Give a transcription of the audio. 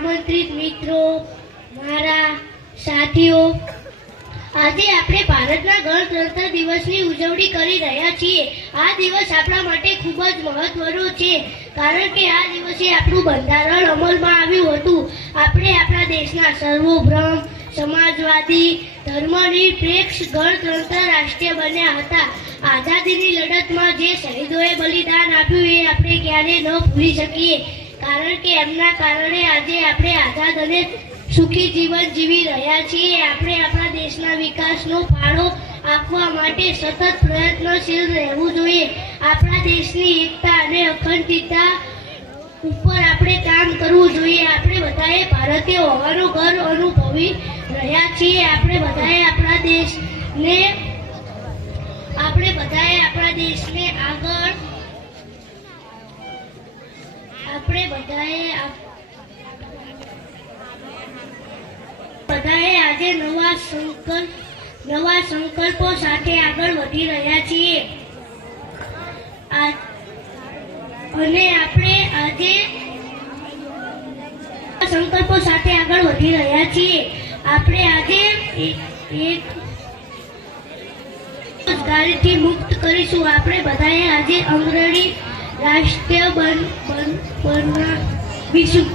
આમંત્રિત મિત્રો, મારા સાથીઓ, આજે આપણે ભારતના ગણતંત્ર દિવસની ઉજવણી કરી રહ્યા છીએ। આ દિવસ આપણા માટે ખૂબ જ મહત્વનો છે, કારણ કે આ દિવસે આપણું બંધારણ અમલમાં આવ્યું હતું। આપણે આપણા દેશના સર્વોભ્રમ, સમાજવાદી, ધર્મનિરપેક્ષ ગણતંત્ર રાષ્ટ્ર બન્યા હતા। આઝાદીની લડતમાં જે શહીદોએ બલિદાન આપ્યું એ આપણે ક્યારેય ન ભૂલી શકીએ, કારણ કે એમના કારણે આજે આપણે આઝાદ અને સુખી જીવન જીવી રહ્યા છીએ। આપણે આપણા દેશના વિકાસનો ફાળો આપવા માટે સતત પ્રયત્નશીલ રહેવું જોઈએ। આપણા દેશની એકતા અને અખંડિતતા ઉપર આપણે કામ કરવું જોઈએ। આપણે બધાએ ભારતીય હોવાનો ગર્વ અનુભવી રહ્યા છીએ। આપણે બધાએ આપણા દેશને આગળ બધાએ આજે નવા સંકલ્પો સાથે આગળ વધી રહ્યા છીએ અને આપણે આજે સંકલ્પો સાથે આગળ વધી રહ્યા છીએ। આપણે આજે બેરોજગારીથી મુક્ત કરીશું। આપણે બધાએ આજે અગ્રણી રાષ્ટ્ર બનાવીશું।